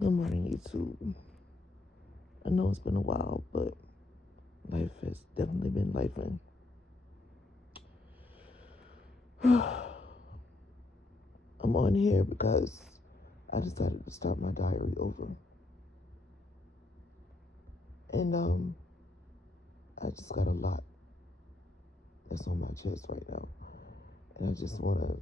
Good morning, YouTube. I know it's been a while, but life has definitely been lifing. I'm on here because I decided to start my diary over. And I just got a lot that's on my chest right now. And I just want to,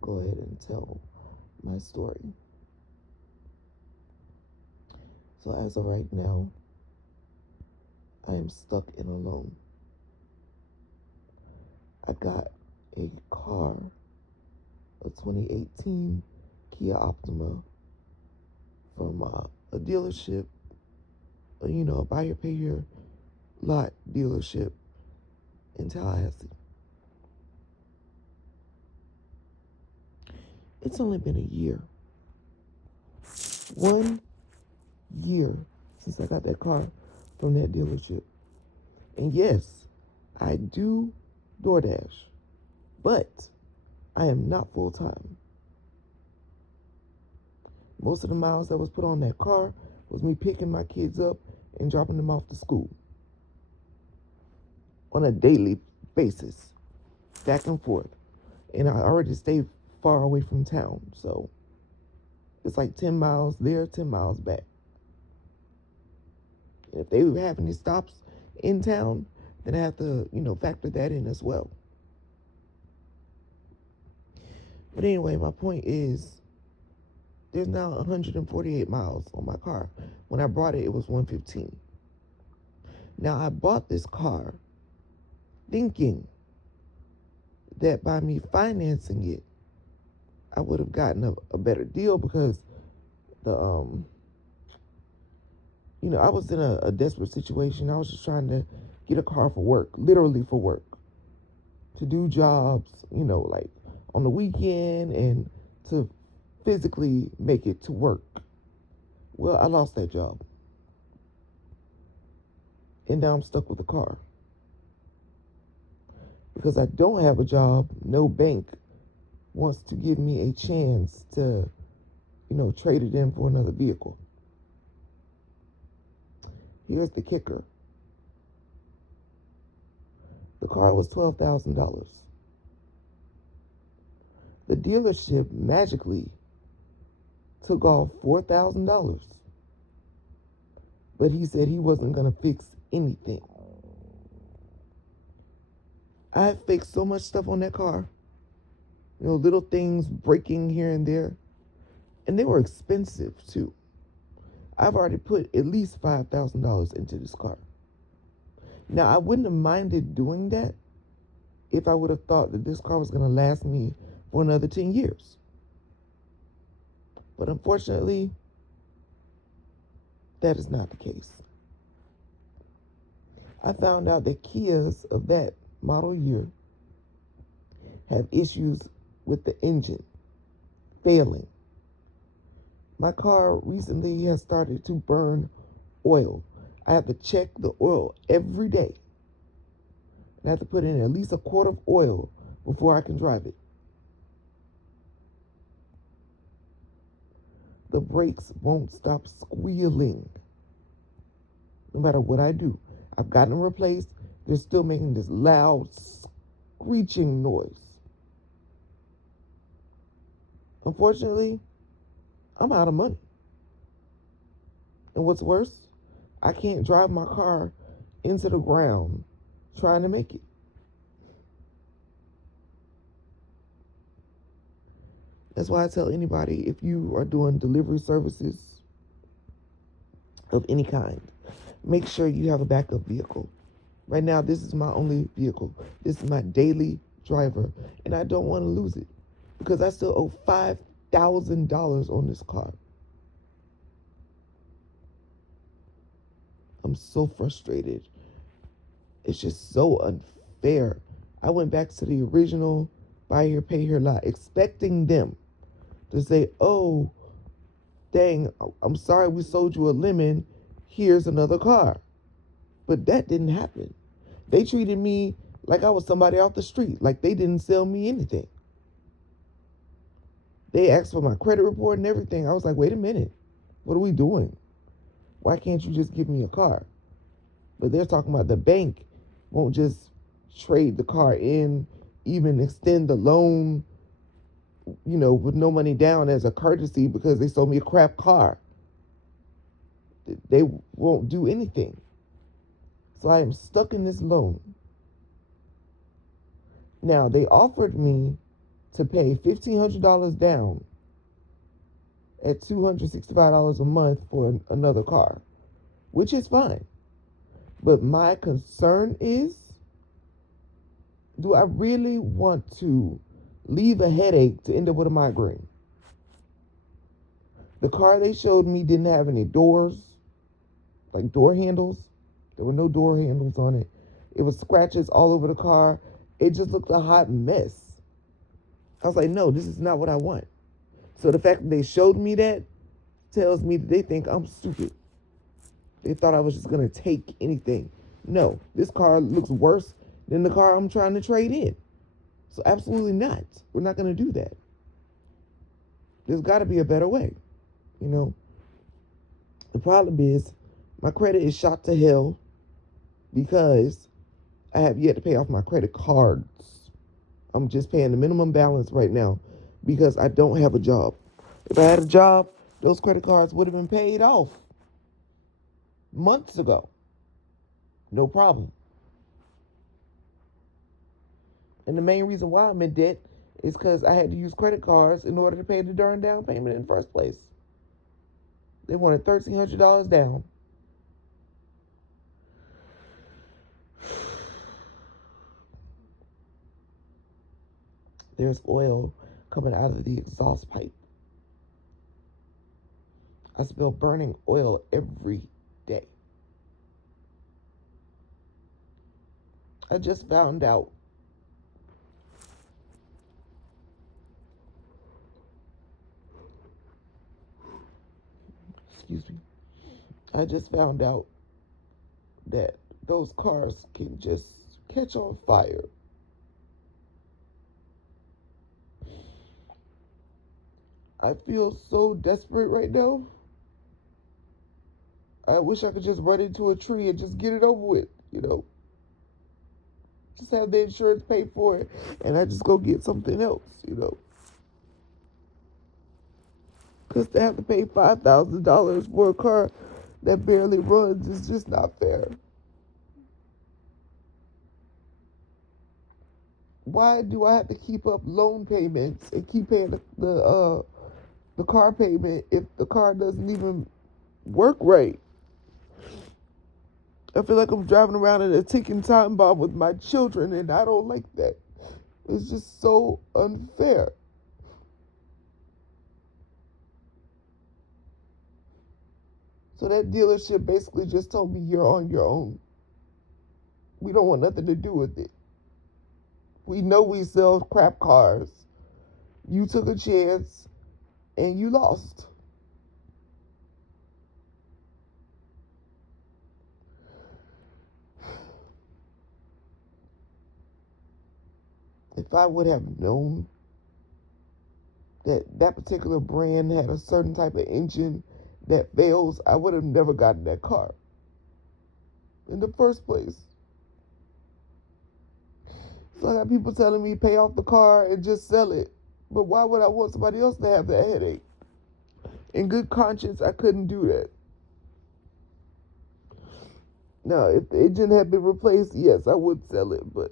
go ahead and tell my story. So as of right now, I am stuck in a loan. I got a car, a 2018 Kia Optima from a dealership, a buy here, pay here lot dealership in Tallahassee. It's only been a year. 1 year since I got that car from that dealership. And yes, I do DoorDash, but I am not full time. Most of the miles that was put on that car was me picking my kids up and dropping them off to school on a daily basis, back and forth. And I already stay far away from town, so it's like 10 miles there, 10 miles back. And if they have any stops in town, then I have to, factor that in as well. But anyway, my point is, there's now 148 miles on my car. When I bought it, it was 115. Now, I bought this car thinking that by me financing it, I would have gotten a better deal because I was in a desperate situation. I was just trying to get a car for work, literally for work, to do jobs, like on the weekend and to physically make it to work. Well, I lost that job. And now I'm stuck with a car. Because I don't have a job, no bank wants to give me a chance to, trade it in for another vehicle. Here's the kicker. The car was $12,000. The dealership magically took off $4,000. But he said he wasn't going to fix anything. I fixed so much stuff on that car. Little things breaking here and there. And they were expensive too. I've already put at least $5,000 into this car. Now, I wouldn't have minded doing that if I would have thought that this car was going to last me for another 10 years. But unfortunately, that is not the case. I found out that Kias of that model year have issues with the engine failing. My car recently has started to burn oil. I have to check the oil every day. I have to put in at least a quart of oil before I can drive it. The brakes won't stop squealing. No matter what I do. I've gotten them replaced. They're still making this loud, screeching noise. Unfortunately, I'm out of money. And what's worse, I can't drive my car into the ground trying to make it. That's why I tell anybody, if you are doing delivery services of any kind, make sure you have a backup vehicle. Right now, this is my only vehicle. This is my daily driver, and I don't want to lose it because I still owe $5,000 on this car. I'm so frustrated. It's just so unfair. I went back to the original buy here, pay here lot, expecting them to say, oh, dang, I'm sorry we sold you a lemon. Here's another car. But that didn't happen. They treated me like I was somebody off the street, like they didn't sell me anything. They asked for my credit report and everything. I was like, wait a minute. What are we doing? Why can't you just give me a car? But they're talking about the bank won't just trade the car in, even extend the loan, with no money down as a courtesy because they sold me a crap car. They won't do anything. So I am stuck in this loan. Now, they offered me to pay $1,500 down at $265 a month for another car, which is fine. But my concern is, do I really want to leave a headache to end up with a migraine? The car they showed me didn't have any doors, like door handles. There were no door handles on it. It was scratches all over the car. It just looked a hot mess. I was like, no, this is not what I want. So the fact that they showed me that tells me that they think I'm stupid. They thought I was just going to take anything. No, this car looks worse than the car I'm trying to trade in. So absolutely not. We're not going to do that. There's got to be a better way. The problem is my credit is shot to hell because I have yet to pay off my credit cards. I'm just paying the minimum balance right now because I don't have a job. If I had a job, those credit cards would have been paid off months ago. No problem. And the main reason why I'm in debt is because I had to use credit cards in order to pay the darn down payment in the first place. They wanted $1,300 down. There's oil coming out of the exhaust pipe. I smell burning oil every day. I just found out I just found out that those cars can just catch on fire. I feel so desperate right now. I wish I could just run into a tree and just get it over with, Just have the insurance pay for it and I just go get something else, Because to have to pay $5,000 for a car that barely runs is just not fair. Why do I have to keep up loan payments and keep paying the car payment if the car doesn't even work right? I feel like I'm driving around in a ticking time bomb with my children, and I don't like that. It's just so unfair. So that dealership basically just told me, you're on your own. We don't want nothing to do with it. We know we sell crap cars. You took a chance and you lost. If I would have known that that particular brand had a certain type of engine that fails, I would have never gotten that car in the first place. So I got people telling me pay off the car and just sell it. But why would I want somebody else to have that headache? In good conscience, I couldn't do that. Now, if the engine had been replaced, yes, I would sell it. But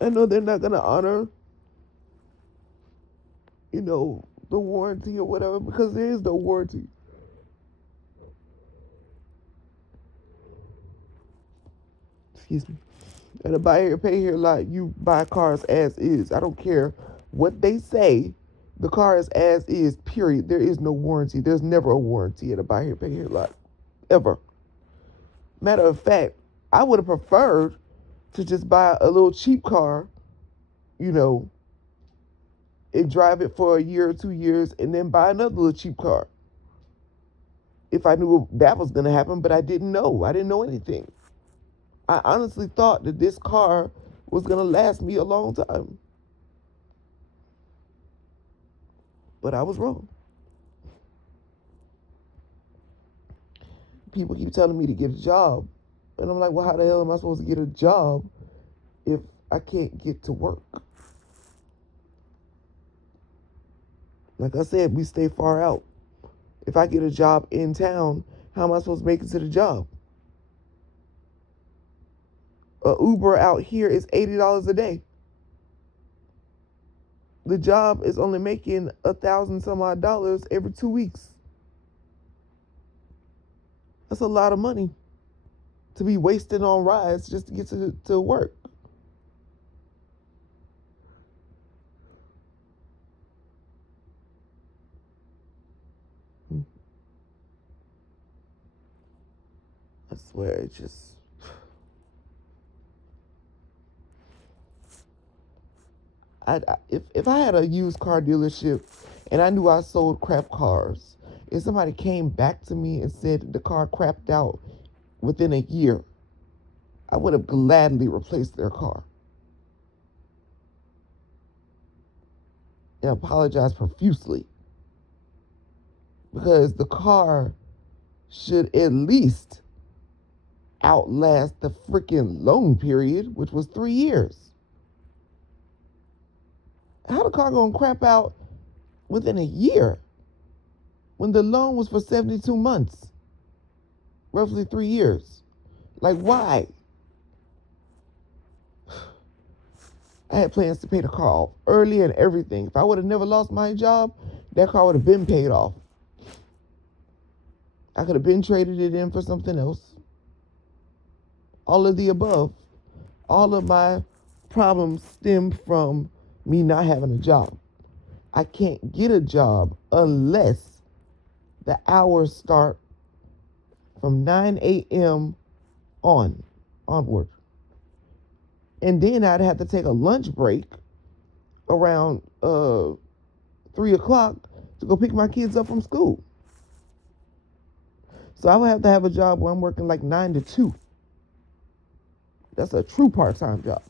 I know they're not going to honor, the warranty or whatever, because there is no warranty. Excuse me. At a buy here, pay here lot, you buy cars as is. I don't care what they say. The car is as is, period. There is no warranty. There's never a warranty at a buy here, pay here lot. Ever. Matter of fact, I would have preferred to just buy a little cheap car, and drive it for a year or 2 years and then buy another little cheap car. If I knew that was going to happen, but I didn't know. I didn't know anything. I honestly thought that this car was going to last me a long time. But I was wrong. People keep telling me to get a job. And I'm like, well, how the hell am I supposed to get a job if I can't get to work? Like I said, we stay far out. If I get a job in town, how am I supposed to make it to the job? A Uber out here is $80 a day. The job is only making $1,000 some odd dollars every 2 weeks. That's a lot of money to be wasting on rides just to get to work. I swear, it just... if I had a used car dealership and I knew I sold crap cars, if somebody came back to me and said the car crapped out within a year, I would have gladly replaced their car and apologized profusely, because the car should at least outlast the freaking loan period, which was 3 years. How the car gonna crap out within a year when the loan was for 72 months, roughly 3 years? Like, why? I had plans to pay the car off early and everything. If I would have never lost my job, that car would have been paid off. I could have been traded it in for something else. All of the above. All of my problems stem from me not having a job. I can't get a job unless the hours start from 9 a.m. onward. And then I'd have to take a lunch break around 3 o'clock to go pick my kids up from school. So I would have to have a job where I'm working like 9 to 2. That's a true part-time job.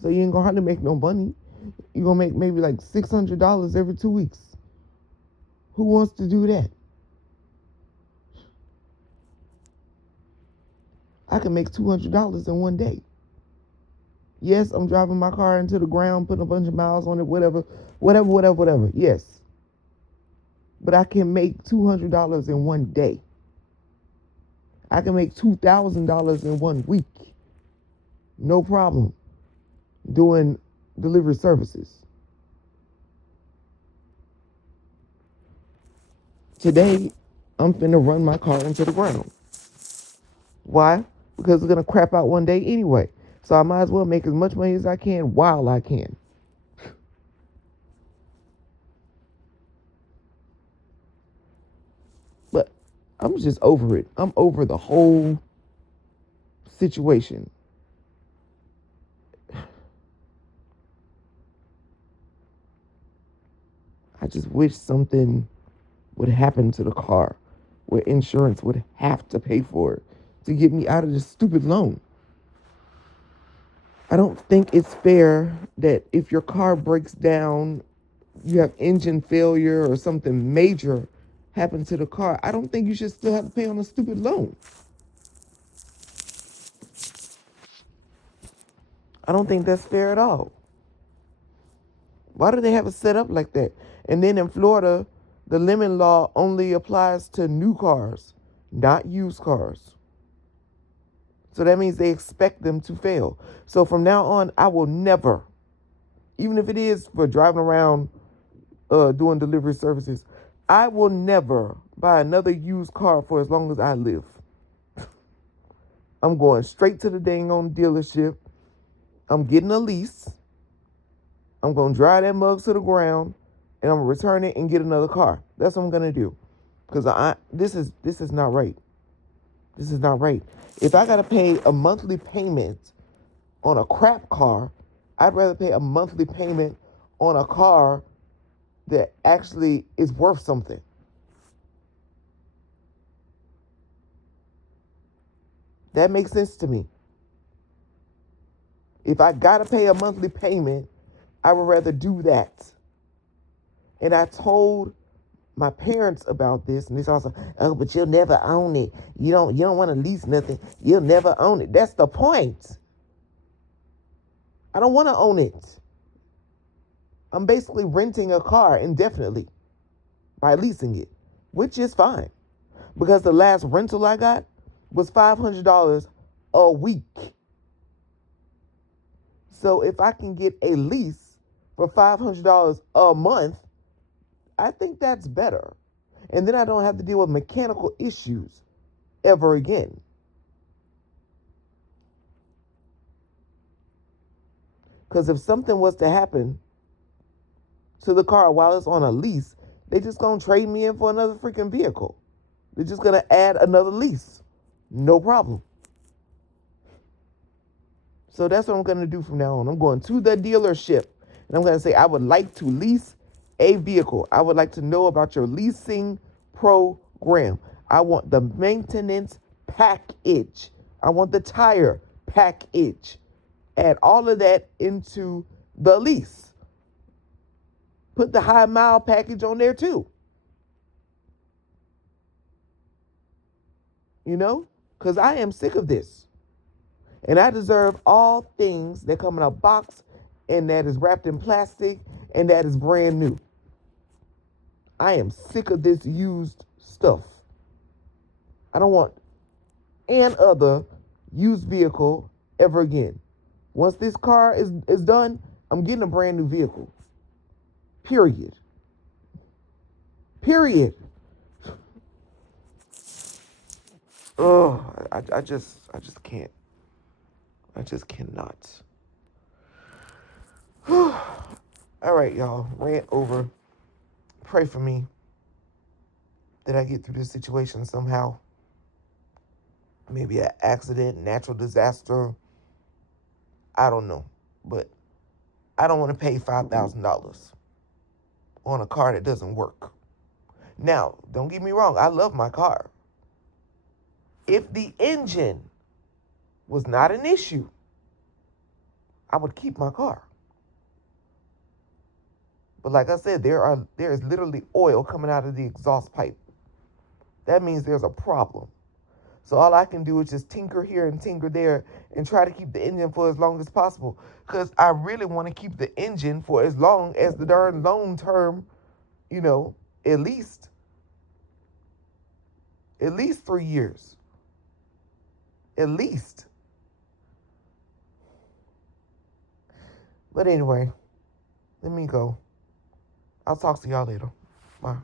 So you ain't gonna hardly make no money. You're gonna make maybe like $600 every 2 weeks. Who wants to do that? I can make $200 in one day. Yes, I'm driving my car into the ground, putting a bunch of miles on it, whatever. Yes. But I can make $200 in one day. I can make $2,000 in 1 week. No problem. Doing delivery services. Today, I'm finna run my car into the ground. Why? Because it's gonna crap out one day anyway. So I might as well make as much money as I can while I can. But I'm just over it. I'm over the whole situation. I just wish something would happen to the car where insurance would have to pay for it to get me out of this stupid loan. I don't think it's fair that if your car breaks down, you have engine failure or something major happen to the car, I don't think you should still have to pay on a stupid loan. I don't think that's fair at all. Why do they have it set up like that? And then in Florida, the lemon law only applies to new cars, not used cars. So that means they expect them to fail. So from now on, I will never, even if it is for driving around doing delivery services, I will never buy another used car for as long as I live. I'm going straight to the dang on dealership. I'm getting a lease. I'm going to drive that mug to the ground, and I'm going to return it and get another car. That's what I'm going to do. Because this is not right. This is not right. If I got to pay a monthly payment on a crap car, I'd rather pay a monthly payment on a car that actually is worth something. That makes sense to me. If I got to pay a monthly payment, I would rather do that And I told my parents about this, and they also, oh, but you'll never own it. You don't want to lease nothing. You'll never own it. That's the point. I don't want to own it. I'm basically renting a car indefinitely by leasing it, which is fine because the last rental I got was $500 a week. So if I can get a lease for $500 a month, I think that's better. And then I don't have to deal with mechanical issues ever again. Because if something was to happen to the car while it's on a lease, they just gonna trade me in for another freaking vehicle. They're just gonna add another lease. No problem. So that's what I'm gonna do from now on. I'm going to the dealership and I'm gonna say, I would like to lease a vehicle. I would like to know about your leasing program. I want the maintenance package. I want the tire package. Add all of that into the lease. Put the high mile package on there too. You know, because I am sick of this. And I deserve all things that come in a box and that is wrapped in plastic and that is brand new. I am sick of this used stuff. I don't want an other used vehicle ever again. Once this car is done, I'm getting a brand new vehicle. Period. Period. Oh, I just can't. I just cannot. All right, y'all. Rant over. Pray for me that I get through this situation somehow. Maybe an accident, natural disaster. I don't know. But I don't want to pay $5,000 on a car that doesn't work. Now, don't get me wrong. I love my car. If the engine was not an issue, I would keep my car. But like I said, there is literally oil coming out of the exhaust pipe. That means there's a problem. So all I can do is just tinker here and tinker there and try to keep the engine for as long as possible. Because I really want to keep the engine for as long as the darn loan term, at least 3 years. At least. But anyway, let me go. I'll talk to y'all later. Bye.